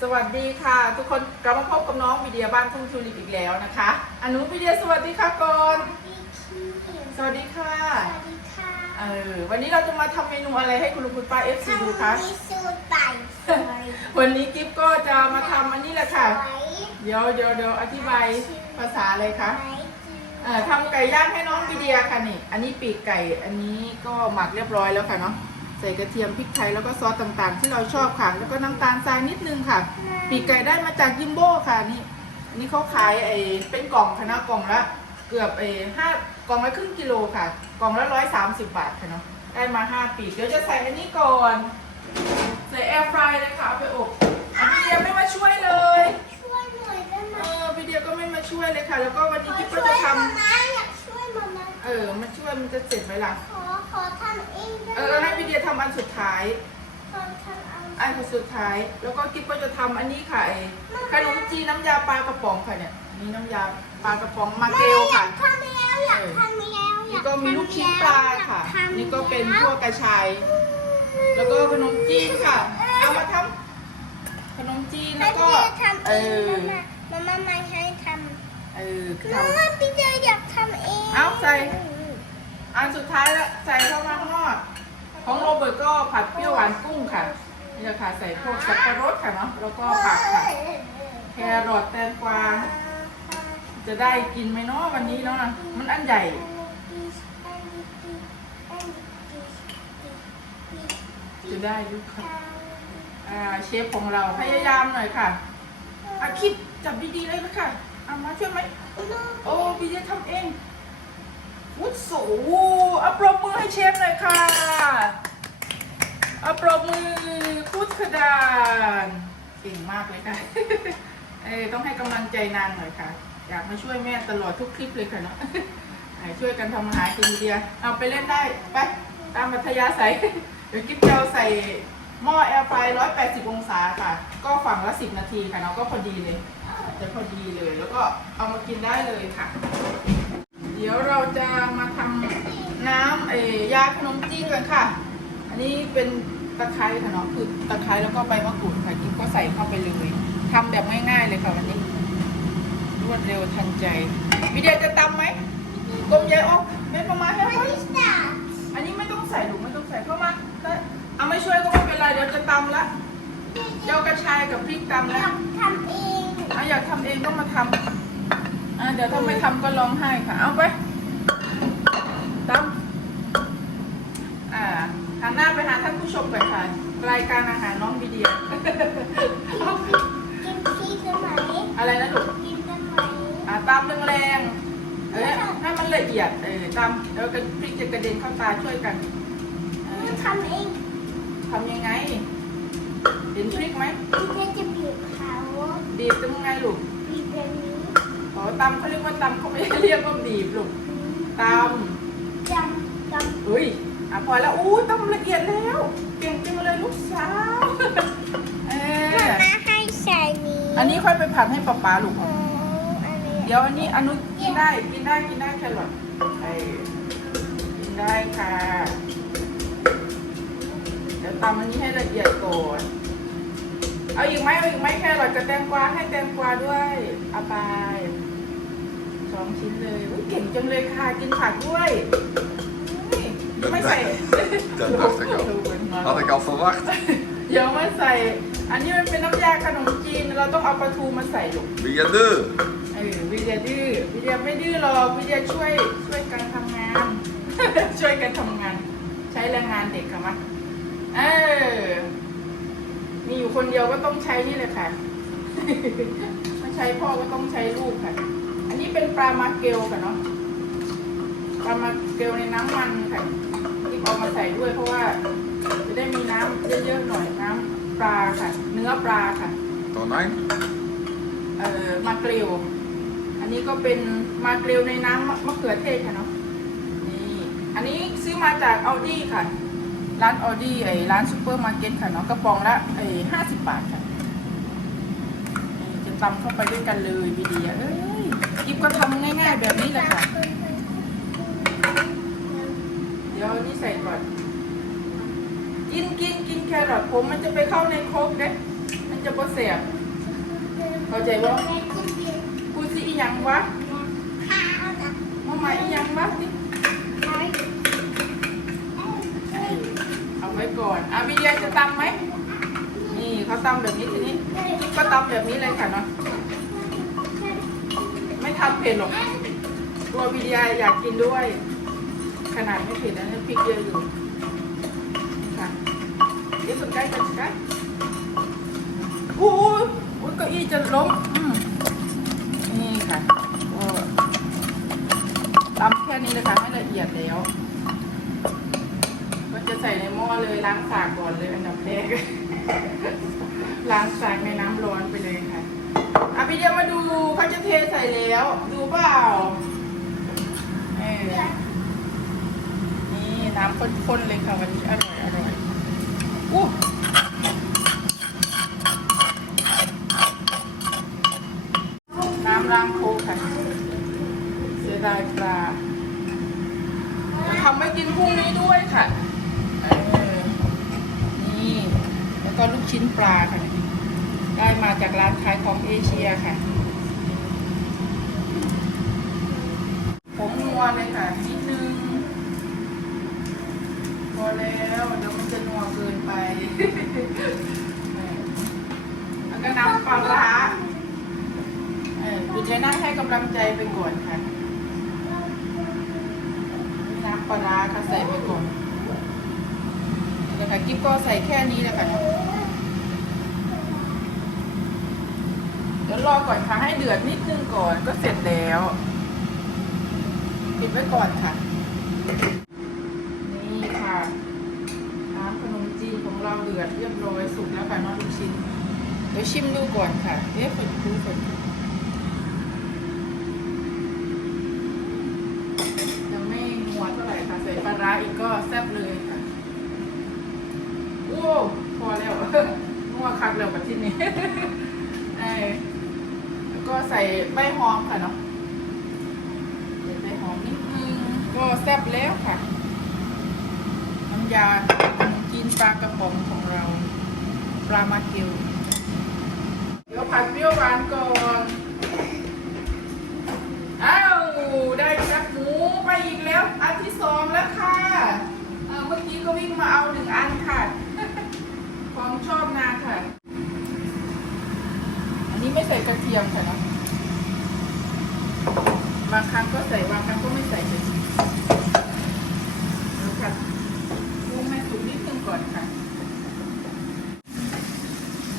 สวัสดีค่ะ ทุกคนกลับมาพบกับน้องวิเดียบ้านทุ่งทูลิปอีกแล้วนะคะอนุวิเดียสวัสดีค่ะก่อนสวัสดีค่ะสวัสดีค่ะเออวันนี้เราจะมาทำเมนูอะไรให้คุณลุงคุณป้าเอฟซีดูคะมีสูตรไก่สวยวันนี้กิฟก็จะมาทำอันนี้แหละค่ะสวยเดี๋ยวเดี๋ยวเดี๋ยวอธิบายภาษาอะไรคะสวยเอ่อทำไก่ย่างให้น้องวิเดียค่ะนี่ อันนี้ปีกไก่อันนี้ก็หมักเรียบร้อยแล้วค่ะเนาะ ใส่กระเทียมพริกไทยแล้วก็ซอสต่างๆ ที่เราชอบค่ะ แล้วก็น้ำตาลทรายนิดนึงค่ะ ปีกไก่ได้มาจากยิมโบ้ค่ะนี่อันนี้เขาขายไอ้เป็นกล่องค่ะนะกล่องละเกือบไอ้ห้ากล่องละครึ่งกิโลค่ะ กล่องละร้อยสามสิบบาทค่ะเนาะได้มาห้าปีกเดี๋ยวจะใส่อันนี้ก่อนใส่แอร์ฟรายเลยค่ะเอาไปอบอันนี้เดียไม่มาช่วยเลยช่วยหน่อยได้ไหมเออพี่เดียก็ไม่มาช่วยเลยค่ะ แล้วก็วันขนี้อกิ๊บช่ก็วยจะทมาม่าอยากช่วยมาม่าำเออมาช่วยมันจะเสร็จไหมล่ะข อขอทำเองได้เออให้พี่เดียทำอันสุดท้าย ขอทำเอาอันสุดท้าย แล้วก็กิ๊บก็จะทำอันนี้ค่ะไอ้ขนมจีนน้ำยาปลากระป๋องค่ะเนี่ยนี่น้ำยาปลากระป๋องมาเกลอค่ะยากทำแล้วอยากทำแล้วอยานี่กก็มีลูกชิ้นปลาค่ะนี่ก็เป็นพวกกระชาย แล้วก็ขนมจีนค่ะ เอามาทำขนมจีนแล้แล้ววก็พี่จะทำเอเองอมาม่าไม่ให้ทเออำทน้องพี่เจอยากทำเองเอาใส่ำ อันสุดท้ายละใส่เข้ามาข้างนอกของโรเบิร์ตก็ผัดเปรี้ยวหวานกุ้งค่ะนี่แหละค่ะใส่พวกสับปะรดค่ะเนาะแล้วก็ผักค่ะแครอทแตงกวาจะได้กินไหมเนาะวันนี้เนาะมันอันใหญ่จะได้ยุค่ะอ่าเชฟของเราพยายามหน่อยค่ะอาคิดจับดีๆเลยนะคะเอามาช่วยไหมโอ้พี่จทำเอง วุ้นสูเอาปรบมือให้เชฟหน่อยค่ะเอาปรบมือพุทธดานเก่งมากเลยค่ะ เออต้องให้กำลังใจนางหน่อยค่ะ อยากมาช่วยแม่ตลอดทุกคลิปเลยค่ะเนาะช่วยกันทำอาหารกินดีเดียเอาไปเล่นได้ ไป ตามมัธยาศัยเดี๋ยวกิ๊บเอาใส่หม้อแอร์ไฟ180องศาค่ะ ก็ฝั่งละ10นาทีค่ะเนาะก็พอดีเลยจะพอดีเลย แล้วก็เอามากินได้เลยค่ะ เดี๋ยวเราจะมาทำน้ำเอ่ยาขนมจีนกันค่ะ อันนี้เป็นตะไคร้ค่ะเนาะคือตะไคร้แล้วก็ใบมะกรูดค่ะกิ๊บก็ใส่เข้าไปเลยทำแบบง่ายๆเลยค่ะวันนี้ รวดเร็วทันใจวิเดียจะตำไหมกลมใหญ่ออกเม็ดประมาณแค่ไหนอันนี้ไม่ต้องใส่หรือไม่ต้องใส่เข้ามาได้เอาไม่ช่วยก็ไม่เป็นไรเดี๋ยวจะตำละเจ้ากระชายกับพริกตำอแล้วยากทำเองอะอยากทำเองก็มาทำ อะเดี๋ยวถ้าไม่ทำก็ร้องไห้ค่ะ เอาไปตำอ่าหันหน้าไปหาท่านผู้ชมก่อนค่ะ รายการอาหารน้องวิเดีย กินพริกได้ไหมอะไรนะลูก กินได้ไหมอ่าตำแรงๆเอ้ยให้มันละเอียด เออตำแล้วก็พริกจะกระเด็นเข้าตาช่วยกันเออทำเองทำยังไง เห็นพริกไหมพี่จะบีบเขาบีบตรงไงลูกบีบแบบนี้ขอ ตำเขาเรียกว่าตำเขาไม่ได้เรียกว่าบีบลูกตจำจำำอุ้ยอะพอแล้วอู้ตำละเอียดแล้ว เก่งจังเลยลูกสาวเออมาให้ใส่นี้อันนี้ค่อยไปผัดให้ป๊าป๊าลูก อ๋ออันนี้เดี๋ยวอันนี้อนุกินได้กินได้กินได้แครอทเออกินได้ค่ะ เดี๋ยวตำอันนี้ให้ละเอียดก่อนเอาอีกไหมเอาอีกไหมแครอทกับแตงกวาให้แตงกวาด้วยเอาไปส องชิ้นเลยอุ๊ยเก่งจังเลยค่ะ กินผักด้วยอุ๊ยไม่ใส่ Dat dacht ik al. Had ik al verwacht. เดี๋ยวไม่ใส่ อันนี้มันเป็นน้ำยาขนมจีน เราต้องเอาปลาทูมาใส่ลูก Ben je er? เออวิเดียดื้อวิเดียไม่ดื้อหรอกวิเดียช่วยช่วยกันทำงาน ช่วยกันทำงาน ใช้แรงงานเด็กค่ะมะเออมีอยู่คนเดียวก็ต้องใช้นี่เลยค่ะไม่ใช้พ่อก็ต้องใช้ลูกค่ะอั นนี้เป็นปลามาเกลค่ะเนาะ ปลามาเกลในน้ำมันค่ะที่เอามาใส่ด้วยเพราะว่า จะได้มีน้ำเยอะๆหน่อยน้ำปลาค่ะ เนื้อปลาค่ะ Tonijn? เอ่อมาเกลียวอันนี้ก็เป็นมาเกลียวในน้ำมะมะเขือเทศค่ะเนาะ นี่ อันนี้ซื้อมาจากอ u ดี้ค่ะ ร้านอ u ดี้ไอ้ร้านซูเปอร์มาร์เก็ตค่ะเนาะกระป๋องละไอ้ห้าสิบบาทค่ะนี่จะตำเข้าไปด้วยกันเลยวีเดียเอ้ย ก็ทำง่ายๆแบบนี้แหละค่ะ เดี๋ยวนี้ใส่ก่อน กินกินกินแครอทผมมันจะไปเข้าในโครกเด้มันจะบ่แสบเข้าใจว่ากูสิอีหยังวะมาใหม่อีหยังวะนี่เอาไว้ก่อนอาบิเดียจะตำไหมนี่เขาตำแบบนี้ทีนี้ก็ตำแบบนี้เลยค่ะเนาะ ทำเผ็ดหรอกกลัวบิเดียอยากกินด้วย ขนาดไม่เผ็ดนะพริกเยอะอยู่ค่ะเดี๋ยวสุดใกล้กันสุดใกล้โอ้ยโอ้ยเก้าอี้จะล้มอืมนี่ค่ะก็ตำแค่นี้เลยค่ะให้ละเอียดแล้ว ก็จะใส่ในหม้อเลยล้างสากก่อนเลยอันดับแรกล้างสากในน้ำร้อนไปเลย แล้ว ดูเปล่าเออนี่น้ำข้นๆเลยค่ะวันนี้อร่อยอร่อยอู้น้ำล้างโคกค่ะ เสียดายปลาทำไม่กินพรุ่งนี้ด้วยค่ะเนี่ แล้วก็ลูกชิ้นปลาค่ะได้มาจากร้านขายของเอเชียค่ะ ผมนัวเลยค่ะนิดนึง พอแล้วเดี๋ยวมันจะนัวเกินไป แล้วก็น้ำปลาร้าเออคุณจะนั่งให้ กำลังใจไปก่อนค่ะ น้ำปลาค่ะใส่ไปก่อนนี่แหละค่ะกิ๊บก็ใส่แค่นี้แหละค่ะเดี๋ยวรอก่อนค่ะให้เดือดนิดนึงก่อนก็เสร็จแล้วปิดไว้ก่อนค่ะ นี่ค่ะน้ำขนมจีนของเราเดือดเรียบร้อยสุกแล้วค่ะน้องลูกชิ้นเดี๋ยวชิมดูก่อนค่ะเอ๊ะเปิดดูเปิดดูจะไม่งัวเท่าไหร่ค่ะ ใส่ปลาร้าอีกก็แซ่บเลยค่ะ โอ้พอแล้ว นัวคักแล้วกับที่ นี่ เออแล้วก็ใส่ใบหอมค่ะเนาะใส่ใบหอมนิดนึงก็แซ่บแล้วค่ะ น้ำยาขนมจีนปลากระป๋องของเรา ปลามาเกลเดี๋ยวผัดเปรี้ยวหวานก่อนอ้าวได้จับหมูไปอีกแล้ว อันที่สองแล้วค่ะเมื่อกี้ก็วิ่งมาเอาหนึ่งอันค่ะ ของชอบนาค่ะ ไม่ใส่กระเทียมค่ะเนะบางครั้งก็ใส่บางครั้งก็ไม่ใส่เลยเดี๋ยวผัดปรุงให้สุกนิดนึงก่อนค่ะ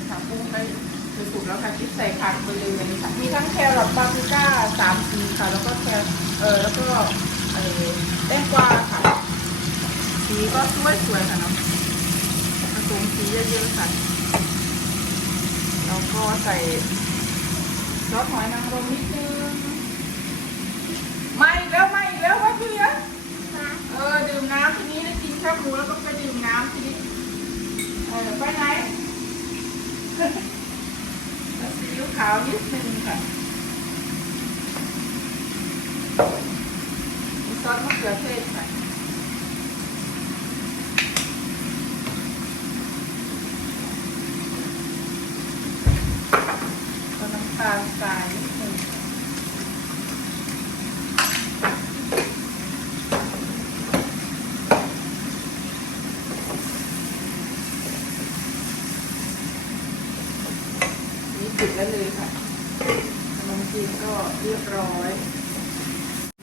ค่ะปรุงไปสุกแล้วค่ะคิดใส่ผักไปเลยค่ะมีทั้งแครอทปาปริก้าสามสีค่ะ แล้วก็แครเออแล้วก็เออแตงกวาค่ะสีก็สวยสวยๆค่ะเนาะผสมสีเยอะๆค่ะ แล้วก็ใส่ซอสหอยนางรมนิดนึงไม่แล้วไม่แล้วว่าเพื่อนเออดื่มน้ำทีนี้ได้กินข้าวหมูแล้วก็ไปดื่มน้ำทีนี้เออไปไหนแล้วซีอิ๊วขาวนิดนึงค่ะมีซอสมะเขือเทศค่ะ ก็น้ำตาลทรายนิดหนึ่งนี่ปิดแล้วเลยค่ะขนมจีนก็ เรียบร้อย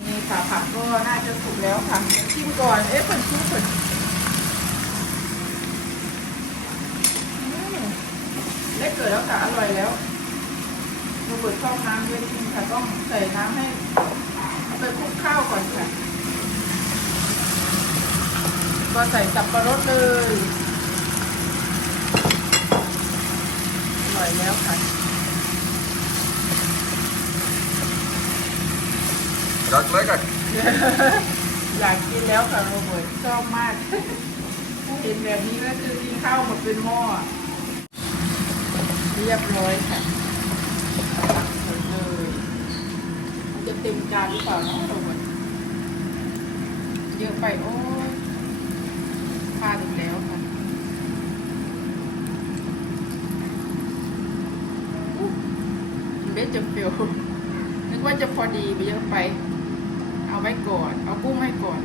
นี่ค่ะผักก็น่าจะสุกแล้วค่ะชิมก่อน เอ๊ะคนชิมคนอืมเล็กเกิดแล้วค่ะอร่อยแล้วโรเบิร์ตชอบน้ำเยอะจริงค่ะต้องใส่น้ำให้ไปคลุกข้าวก่อนค่ะ ก็ใส่สับปะรดเลยอร่อยแล้วค่ะ Ruikt lekker. อยากกินแล้วค่ะโรเบิร์ตชอบมากเห็นแบบนี้ก็คือกินข้าวหมดเป็นหม้อเรียบร้อยค่ะตักหมดเลยจะเต็มจานหรือเปล่าเนาะโรเบิร์ตเยอะไปโอ้ยพลาดอีกแล้วค่ะยวจะเฟลนึกว่าจะพอดีไปเยอะไป เอาไว้ก่อน เอากุ้งให้ก่อน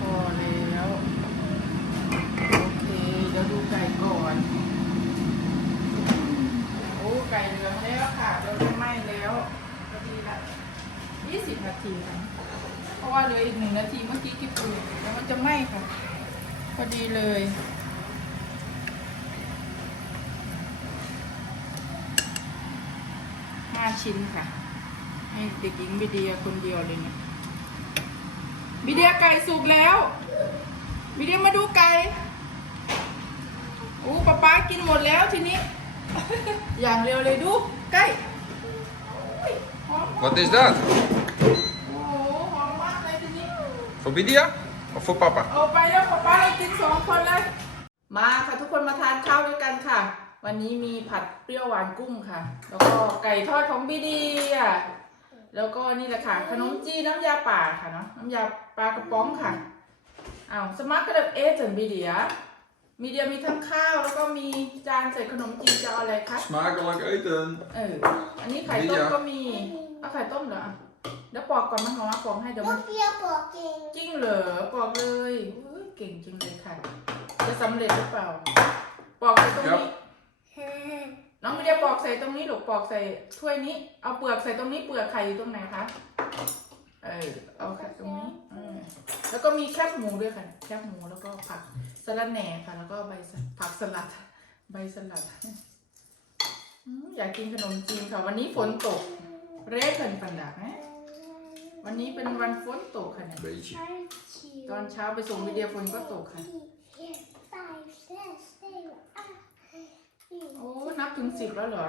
พอแล้ว โอเค เดี๋ยวดูไก่ก่อน โอ้ไก่เหลืองแล้วค่ะเราจะไหม้แล้วพอดีละ20 นาทีค่ะ เพราะว่าเหลืออีกหนึ่งนาทีเมื่อกี้กิ๊บดูแล้วมันจะไหม้ค่ะ พอดีเลยห้า ชิ้นค่ะ ให้เด็กหญิงบิเดียคนเดียวเลยเนี่ยบิเดียไก่สุกแล้วบิเดียมาดูไก่โอ้ป๊าป๊ากินหมดแล้วทีนี้ อย่างเร็วเลยดูไก่โอ้ยหอมมาก Wat is dat? โอ้โหหอมมากเลยทีนี้ Voor Bidia? Of voor papa? เอาไปแล้วป๊าป๊าเรากินสองคนเลย มาค่ะทุกคนมาทานข้าวด้วยกันค่ะ วันนี้มีผัดเปรี้ยวหวานกุ้งค่ะ แล้วก็ไก่ทอดของบีดีอะแล้วก็นี่แหละค่ะ ขนมจีนน้ำยาป่าค่ะเนาะน้ำยาปลากระป๋องค่ะอ้าวสมาร์ทกระดับเอจนบีเดียมีเดียมีทั้งข้าวแล้วก็มีจานใส่ขนมจีนจะเอาอะไรคะ Smakelijk eten. เออ อันนี้ไข่ต้มก็มี เอาไข่ต้มเหรออะเดี๋ยวปอกก่อนมันหอมปอกให้เดี๋ยวพวมักนเปียบอกเก่งจริงเหรอปอกเลยอุ๊ยเก่งจริงเลยค่ะ จะสำเร็จหรือเปล่า ปอกใส่ตรงนี้ น้องวิเดียปอกใส่ตรงนี้หรือปอกใส่ถ้วยนี้ เอาเปลือกใส่ตรงนี้เปลือกไข่อยู่ตรงไหนคะ เออเอาไข่ตรงนี้อืมแล้วก็มีแคบหมูด้วยค่ะ แคบหมูแล้วก็ผักสลัดแหน่ค่ะ แล้วก็ใบสะผักสลัด ใบสลัดอืมอยากกินขนมจีนค่ะ วันนี้ฝนตก เร่เพิ่นปันดักนะ วันนี้เป็นวันฝนตกค่ะเนี่ย Beetje. ตอนเช้าไปส่งวิเดียฝนก็ตกค่ะ โอ้ นับถึงสิบแล้วเหรอ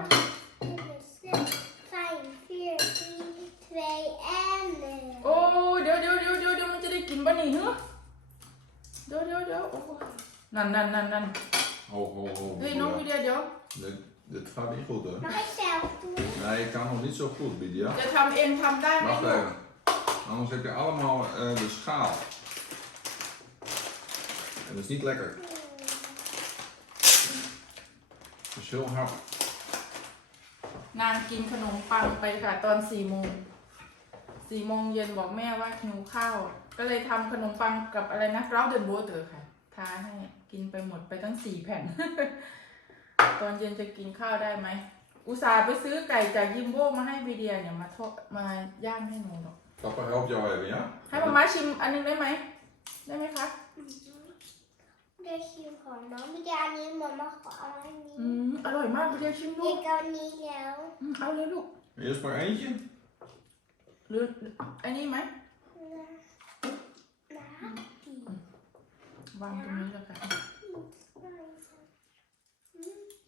โอ้ เดี๋ยวเดี๋ยวเดี๋ยวเดี๋ยวเดี๋ยวมันจะได้กินบ้านี่เหรอเดี๋ยวเดี๋ยวเดี๋ยวโอ้โหนั่นนั่นนั่นนั่น Ho, ho, ho. เฮ้ยน้องวิเดียเดี๋ยว Dit, dit gaat niet goed, hè? Mag ik zelf doen? Nee, ik kan nog niet zo goed, Bidia. จะทำเองทำได้ไหม Wacht ลูก even. Anders heb je allemaal eh, de schaal. En dat is niet lekker. Het is heel hard. นางกินขนมปังไปค่ะ ตอนสี่โมงสี่โมงเย็นบอกแม่ว่าหิวข้าว ก็เลยทำขนมปังกับอะไรนะกราวเดินโบเตอร์ค่ะ ทาให้กินไปหมดไปตั้งสี่แผ่น ตอนเย็นจะกินข้าวได้ไหม อุตส่าห์ไปซื้อไก่จากยิมโบ้มาให้บีเดียเนี่ยมาทอดมาย่างให้หนูหรอก Papa helpt jou even, ja? ให้มาม่าชิมอันนึงได้ไหม ได้ไหมคะ เดี๋ยวชิมของน้องมีแต่อันนี้มามาขอเอาอันนี้อืมอร่อยมากบีเดียชิมดูเด็กเอานี้แล้วอืมเอาเลยลูก Eerst maar eentje. หรืออันนี้ไหมนะวางตรงนี้แล้วกัน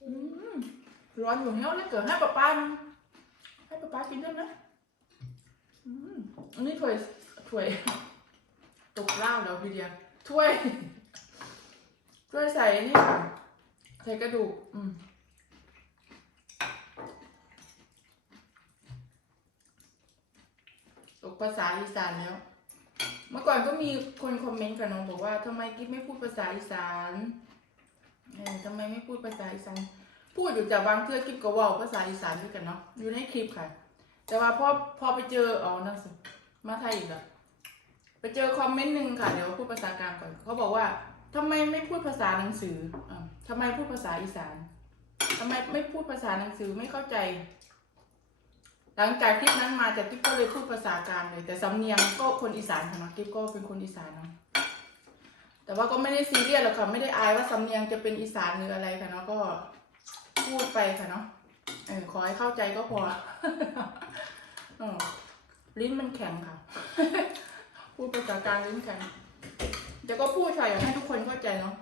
อืมร้อนอยู่เนี้ยเลยเกิดให้ป้าป้านะให้ป้าป้ากินได้ไหมอืมอันนี้ถ้วยถ้วยตกเหล้าแล้วพี่เดียถ้วย ถ้วยใส่นี่ค่ะใส่กระดูก อืมตกภาษาอีสานแล้ว เมื่อก่อนก็มีคนคอมเมนต์กับน้องบอกว่าทำไมกิ๊บไม่พูดภาษาอีสานเออทำไมไม่พูดภาษาอีสาน พูดอยู่แต่บางเทื่อคลิปก็ว่าภาษาอีสานด้วยกันเนาะ อยู่ในคลิปค่ะ แต่ว่าพอพอไปเจออ๋อนั่นสิมาไทยอีกแล้วไปเจอคอมเมนต์หนึ่งค่ะ เดี๋ยวพูดภาษากลางก่อน เขาบอกว่า ทำไมไม่พูดภาษาหนังสืออ่าทำไมพูดภาษาอีสานทำไมไม่พูดภาษาหนังสือไม่เข้าใจ หลังจากคลิปนั้นมาจากคลิปก็เลยพูดภาษากลางเลย แต่สำเนียงก็คนอีสานค่ะเนาะคลิปก็เป็นคนอีสานเนาะแต่ว่าก็ไม่ได้ซีเรียสหรอกค่ะไม่ได้อายว่าสำเนียงจะเป็นอีสานหรืออะไรค่ะเนาะก็พูดไปค่ะเนาะเออขอให้เข้าใจก็พอเออลิ้นมันแข็งค่ะ พูดภาษากลางลิ้นแข็ง แต่ก็พูดค่ะอยากให้ทุกคนเข้าใจเนาะ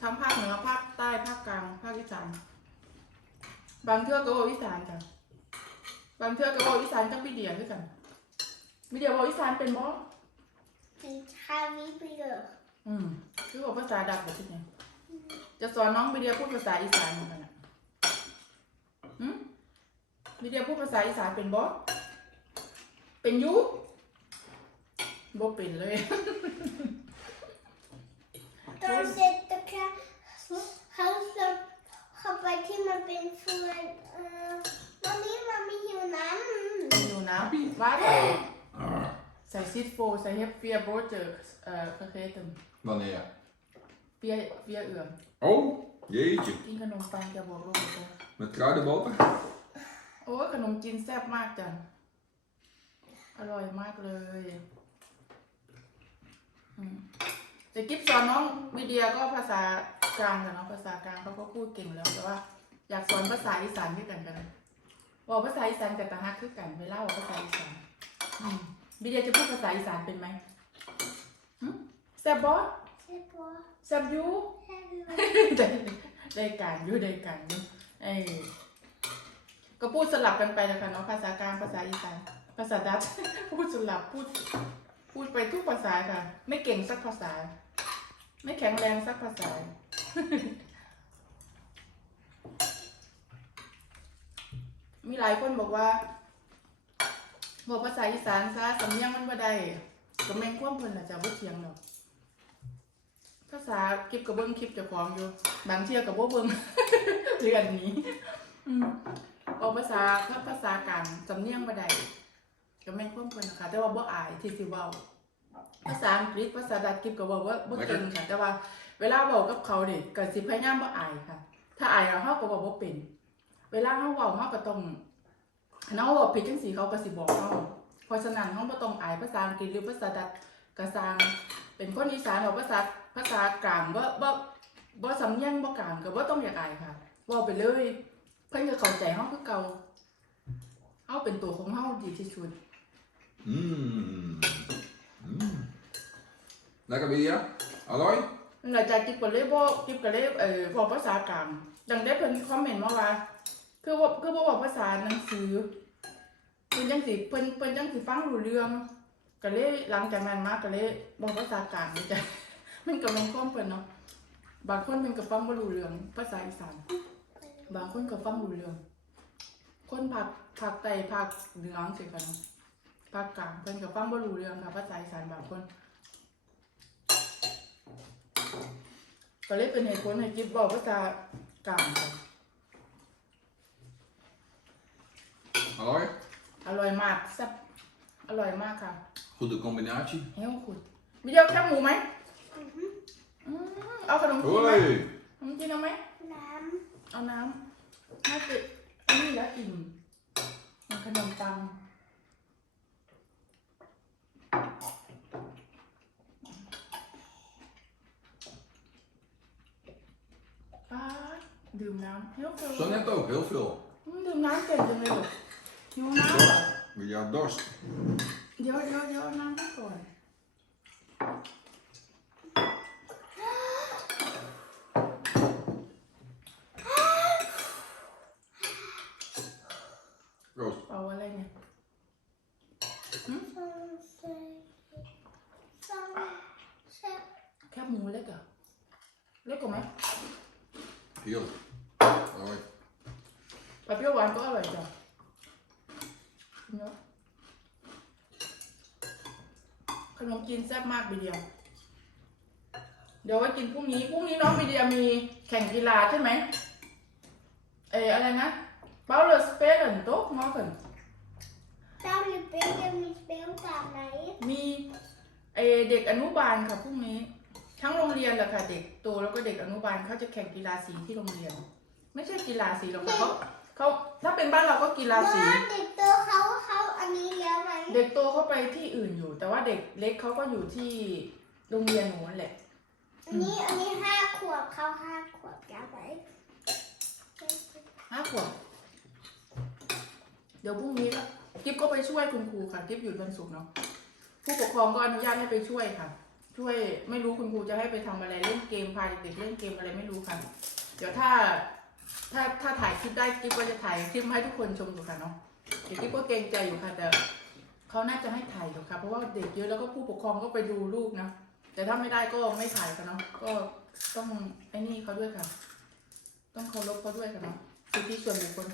ทั้งภาคเหนือภาคใต้ภาคกลางภาคอีสานบางเทือกก็บอกอีสานค่ะบางเทือกก็บอกอีสานจังพี่เดียด้วยกันพี่เดียบอกอีสานเป็นบ่สีทาวิเปียกอืมคือบอกภาษาดับแบบนี้จะสอนน้องวิเดียพูดภาษาอีสานเหมือนกันอะหืมวิเดียพูดภาษาอีสานเป็นบอเป็นอยุบ่เป็นเลย ตอนเด็กตะแคงเขาจะเข้าไปที่มันเป็นฟืนเออวันนี้มันมีหิวน้ำอยู่นะว่า Ah, ใส่ซิดโฟใส่เฮฟเฟียโบเจอเอ่อคาเคตัน wanneer? เปียเปียเอื่อม Oh, jeetje. กินขนมปังจะบอกลูกเลย Met kruidenboter? โอ้ยขนมจีนแซ่บมากจัง อร่อยมากเลยอืม แต่กิฟสอนน้องวิเดียก็ภาษากลางกันเนาะภาษากลางเขาก็พูดเก่งแล้วแต่ว่า อยากสอนภาษาอีสานด้วยกันกันบอกภาษาอีสานกับตาฮักคือกันเวลาบอกภาษาอีสานมวิเดียจะพูดภาษาอีสานเป็นไหมแซบบอใช่ปะแซบยูได้ได้การยูได้การยูไอ้ก็พูดสลับกันไปนะคะเนาะภาษากลางภาษาอีสานภาษาดัตช์พูดสลับพูดพูดไปทุกภาษาค่ะ ไม่เก่งสักภาษา ไม่แข็งแรงสักภาษา มีหลายคนบอกว่า บอกภาษาอีสานซะสำเนียงมันบ่ได้ก็แม่งคว่ำเพิ่นน่ะจะบ่เถียงดอกภาษาคลิปกับเบิ้งคลิปจะของอยู่ บางเที่ยกับบ่เบิ้งเรียนนี้เอาภาษาถ้าภาษากลางสำเนียงบ่ได้ก็แม่นความเพิ่นนะคะแต่ว่าบ่อายที่สิเว้า ภาษาอังกฤษภาษาดัตช์คลิปก็บอกว่าบ่เก่งค่ะแต่ว่า เวลาเว้ากับเขานี่ก็สิพยายามบ่อายค่ะ ถ้าอายแล้วเฮาก็เว้าบ่เป็น เวลาเฮาเว้าเฮาก็ต้องคันเฮาเว้าผิดจังซี่เขาก็สิบอกเฮาเพราะฉะนั้นเฮาบ่ต้องอายภาษาอังกฤษหรือภาษาดัตช์ก็สร้างเป็นคนอีสานเอาภาษาภาษากลางบ่บ่บ่สำเนียงบ่กลางก็บ่ต้องอยากอายค่ะเว้าไปเลย เพิ่นก็เข้าใจเฮาคือเก่าเฮาเป็นตัวของเฮาดีที่สุด Mmm. Mm. Lekker Lydia? Alloy? หลังจากกิบก็เลยบ่กิบก็เลยเอ่อบอภาษากลางดังได้เพิ่นคอมเมนต์มาว่า คือบ่าคือบ่บอกภาษาหนังสือเพิ่นจังสิเพิ่นเพิ่นจังสิฟังรู้เรื่องก็เลยหลังจากนั้นมาก็เลยบอกภาษากลางนี่จ้ะมันก็แม่นความเพิ่นเนาะบางคนเพิ่นก็ฟังบ่รู้เรื่องภาษาอีสานบางคนก็ฟังรู้เรื่อง คนภาคภาคใต้ภาคเหนือสิค่ะเนาะภาคกลางเพิ่นก็ฟังบ่รู้เรื่องค่ะภาษาอีสานบางคน ก็เลยเป็นเหตุผลให้กิ๊บบอกภาษากลางค่ะ Alloy? อร่อยมากแซ่บอร่อยมากค่ะ Goede combinatie. เฮ้ยขุดมีเดียวแคบหมูไหมอือฮึอืมเอาขนมจีนไหม Hoi! ขนมจีนเอาไหมน้เอาน้ำน่าจะอันนี้แล้วอิ่มมันขนมปัง ป้าดดื่มน้ำเฮ้ยเ Zo net ook, heel veel. ดื่มน้ำเก่งจังเลยเหรอหิวน้ำเหรอ Met jouw dorst. เดี๋ยวเดี๋ยวเดี๋ยวเอาน้ำให้ก่อน Proost. เอาอะไรเนี่ยำสองใส่สองใส่ แคบหมูเล็กเหรอเล็กกว่าไหม Heel. Alloy. ปลาเปรี้ยวหวานก็อร่อยจ้ะเนาะขนมจีนแซ่บมากบีเดียว เดี๋ยวไว้กินพรุ่งนี้พรุ่งนี้น้องบีเดียมีแข่งกีฬาใช่ไหมเอออะไรนะเบลเลอร์สเปนโต๊ะมอกันเจ้าลิปเปนจะมีสเปลจากไหนมีเออเด็กอนุบาลค่ะพรุ่งนี้ ทั้งโรงเรียนแหละค่ะ เด็กโตแล้วก็เด็กอนุบาลเขาจะแข่งกีฬาสีที่โรงเรียน ไม่ใช่กีฬาสีหรอกค่ะเขาเขาถ้าเป็นบ้านเราก็กีฬาสีเมื่อเด็กตั เด็กโตเขาไปที่อื่นอยู่ แต่ว่าเด็กเล็กเขาก็อยู่ที่โรงเรียนหนูนั่นแหละ อันนี้อันนี้ห้าขวบเขาห้าขวบแล้วไหมห้าขวบเดี๋ยวพรุ่งนี้ก็กิฟก็ไปช่วยคุณครูค่ะกิฟหยุดวันศุกร์เนาะผู้ปกครองก็อนุญาตให้ไปช่วยค่ะ ช่วยไม่รู้คุณครูจะให้ไปทำอะไรเล่นเกมพาเด็กๆเล่นเกมอะไรไม่รู้ค่ะ เดี๋ยวถ้า ถ้าถ้าถ่ายคลิปได้กิฟก็จะถ่ายคลิปมาให้ทุกคนชมอยู่ค่ะเนาะเดี๋ยวกิฟก็เกรงใจอยู่ค่ะแต่ เขาน่าจะให้ถ่ายอยู่ค่ะเพราะว่าเด็กเยอะแล้วก็ผู้ปกครองก็ไปดูลูกนะแต่ถ้าไม่ได้ก็ไม่ถ่ายค่ะเนาะก็ต้องไอ้นี่เขาด้วยค่ะ ต้องเคารพเขาด้วยค่ะเนาะสิทธิส่วนบุคคล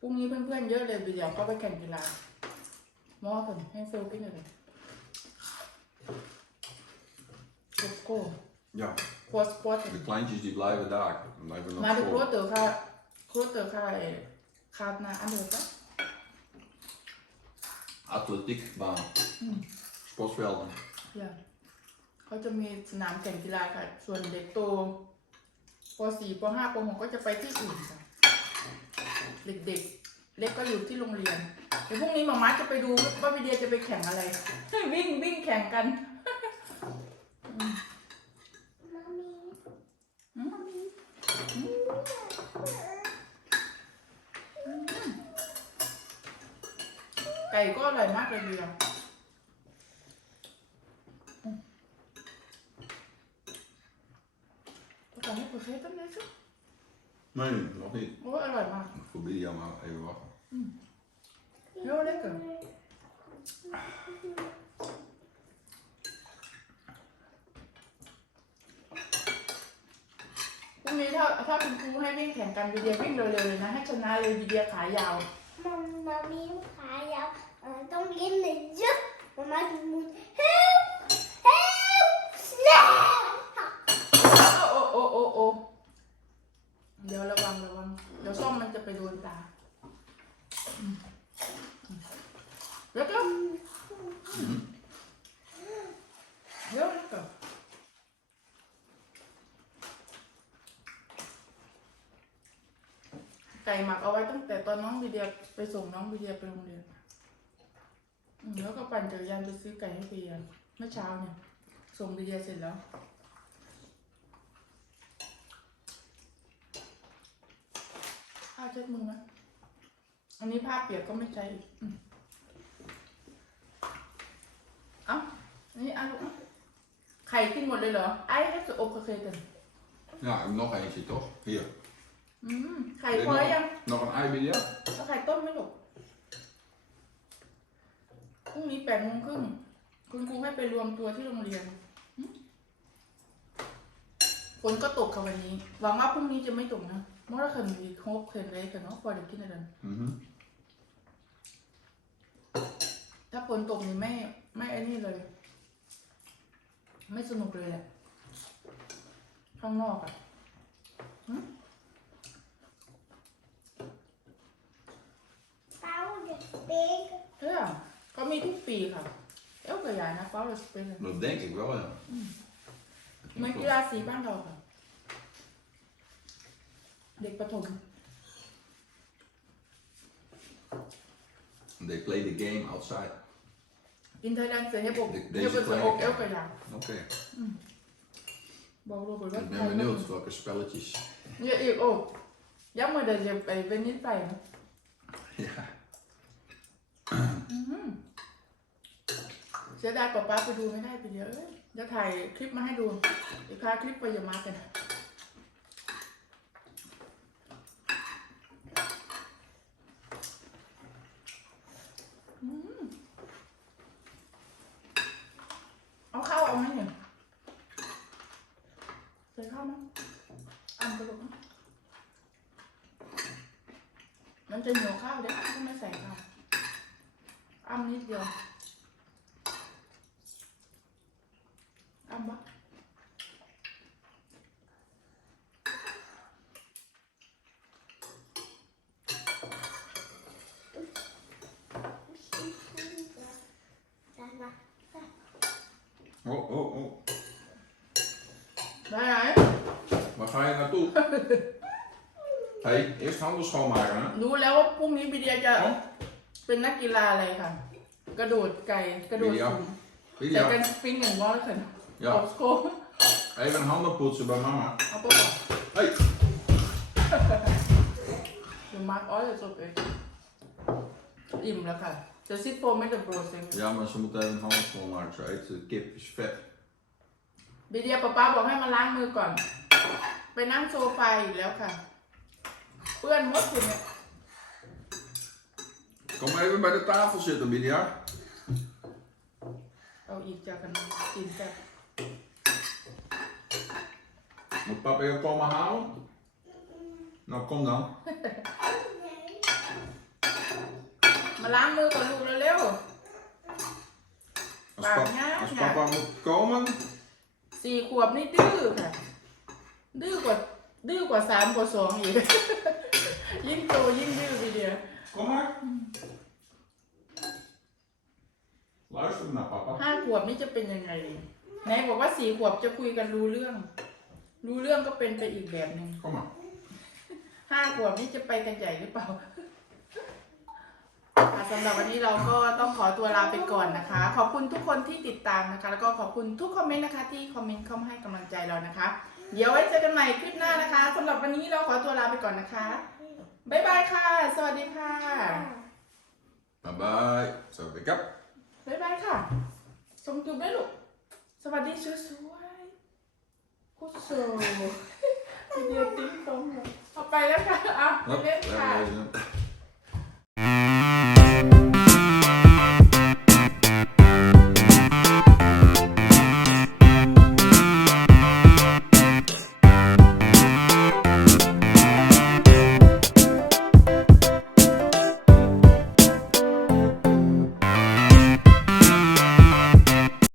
พรุ่งนี้เพื่อนๆเยอะเลยไปเดี๋ยวก็ไปแข่งกีฬา Morgen, heel veel kinderen. Op school. Ja, Voor sporten. de kleintjes die blijven daar. Die blijven nog Maar de voor. grote gaat, grote gaat, eh, gaat naar Amerika. Atletiekbaan. Mm. Sportvelden. Ja. เขาจะมีสนามแข่งกีฬาค่ะ ส่วนเด็กโตป .4 ป .5 ป .6 ก็จะไปที่อื่นค่ะ เด็กๆ เล็กก็อยู่ที่โรงเรียน เดี๋ยวพรุ่งนี้หมาม่าจะไปดูว่าวิเดียจะไปแข่งอะไร วิ่งวิ่งแข่งกัน Mommy. ก่ก็อร่อยมากเลยเดียวอืมก็ทำให้เพื่อนตั้งเลยสิ Nee, nog niet. โอ้ยอร่อยมาก Voor video maar even wachten. Heel lekker. พรุ่งนี้ถ้าถ้าคุณครูให้วิ่งแข่งกันวิเดียวิ่งเร็วๆเลยนะ ให้ชนะเลยวิเดียขายาว Mam- Mommy, ga jou uh, dan in de juk. Mama moet heel, heel snel. โอ้โอ้โอ้โอ้เดี๋ยวระวังระวัง เดี๋ยวส้มมันจะ ไปโดนตาอืมอืมแล้วก็เดี๋ยวแล้วก็ไก่หมักเอาไว้ตั้งแต่ตอนน้องวีเดียไปส่งน้องวีเดียไปโรงเรียนแล้วก็ปั่นจักรยานไปซื้อไก่ให้วีเดียเมื่อเช้าเนี่ย ส่งวีเดียเสร็จแล้ว ผ้าเช็ดมือไหมอันนี้ผ้าเปียกก็ไม่ใช้อีกอืมเอ้าอันนี้อะลูกอะไข่กินหมดเลยเหรอ ไอ้ให้จะอบกระเคยกัน Ja, ik heb nog eentje toch? Hier. อืม ไข่ Wil je พอแล้วยัง nog, nog een ei bij jou? เอาไข่ต้มไหมลูกพรุ่งนี้แปดโมงครึ่งคุณครูให้ไปรวมตัวที่โรงเรียนอืมฝนก็ตกค่ะวันนี้ หวังว่าพรุ่งนี้จะไม่ตกนะ เมื่อเราเคยมีโฮปเคยอะไรกันเนาะพอเด็กกินอะไร Mhm. ถ้าฝนตกนี่ไม่ไม่ไอ้นี่เลย ไม่สนุกเลยแหละข้างนอกอะ Pauw de pig. เออก็มีทุกปีค่ะ เอ้วกระยายนะเป้าเราเป็น Dat denk ik wel, ja. เหมันกีฬาสีบ้านเราค่ะ เด็กประถม They play the game outside. อินไทยแลนด์เสียให้บอกเด็กเรียกว่าเด็กจะอกเอ้วกระยาย Oké. บอกโรเบิร์ตว่า Ik ไท ben ย benieuwd welke spelletjes. เนี่ยอีกโอ้ย้ำมาเดี๋ยวจะไปเวนิสไปนะ Ja. เสียดายกว่าป้าไปดูไม่ได้ไปเยอะเลยจะถ่ายคลิปมาให้ดูเดี๋ยวพาคลิปไปอย่ามากัน อืมเอาข้าวเอาไหมเนี่ยใส่ข้าวไหมอันกระดูกนะมัน จะเหนียวข้าวเด็กก็ไม่ใส่ข้าวอ้ำนิดเดียวอ้ำปะ Daarna. Oh, oh, oh. ได้ไหม Waar ga je naartoe? Hé, hey, eerst handen schoonmaken, hè? รู้แล้วว่าพรุ่งนี้บีเดียจะอ๋อเป็นนักกีฬาอะไรค่ะ กระโดดไก่กระโดดบีเดียสูง แต่กัน Lydia, สปริงอย่างวอลเลย Ja. ออกสโค even handen poetsen bij mama. เอาไปก่อน Hey. เดี๋ยวมาร์กออยจะจบเองอิ่มแล้วค่ะ จะซิดโฟมไม่จะโปรเซน Ja, maar ze moet even handen schoonmaken. Zo eet de kip is vet. บีเดียป๊าป๊าบอกให้มาล้างมือก่อน ไปนั่งโซฟาอีกแล้วค่ะ เปื้อนหมดเลยเนี่ย Kom even bij de tafel zitten, Lydia. เอาอีกจากกันกินแซ่บ Moet papa je komen halen? Nou, kom dan. มาล้างมือก่อนลูกเร็ว Als, Maar pap- ja, als ja. papa moet komen, สี่ขวบนี่ดื้อค่ะ ดื้อกว่าดื้อกว่าสามกว่าสองอีก ยิ่งโตยิ่งดื้อทีเดียว kom maar. Luister naar papa. ห้าขวบนี่จะเป็นยังไงไหนบอกว่าสี่ขวบจะคุยกันรู้เรื่อง รู้เรื่องก็เป็นไปอีกแบบหนึ่ง Kom maar. ห้าขวบนี่จะไปกันใหญ่หรือเปล่าค่ะสำหรับวันนี้เราก็ต้องขอตัวลาไปก่อนนะคะ ขอบคุณทุกคนที่ติดตามนะคะ แล้วก็ขอบคุณทุกคอมเมนต์นะคะ ที่คอมเมนต์เข้ามาให้กำลังใจเรานะคะ เดี๋ยวไว้เจอกันใหม่คลิปหน้านะคะสำหรับวันนี้เราขอตัวลาไปก่อนนะคะ บ๊ายบายค่ะ สวัสดีค่ะ Bye bye. Zo, wake up. บ๊ายบายค่ะส่งจูบด้วยลูก สวัสดีสวยๆโคตรโซวิดีโอติ้งตรงเลยเอาไปแล้วค่ะเอาไป Hup, เล่น daar ค่ะ wezen.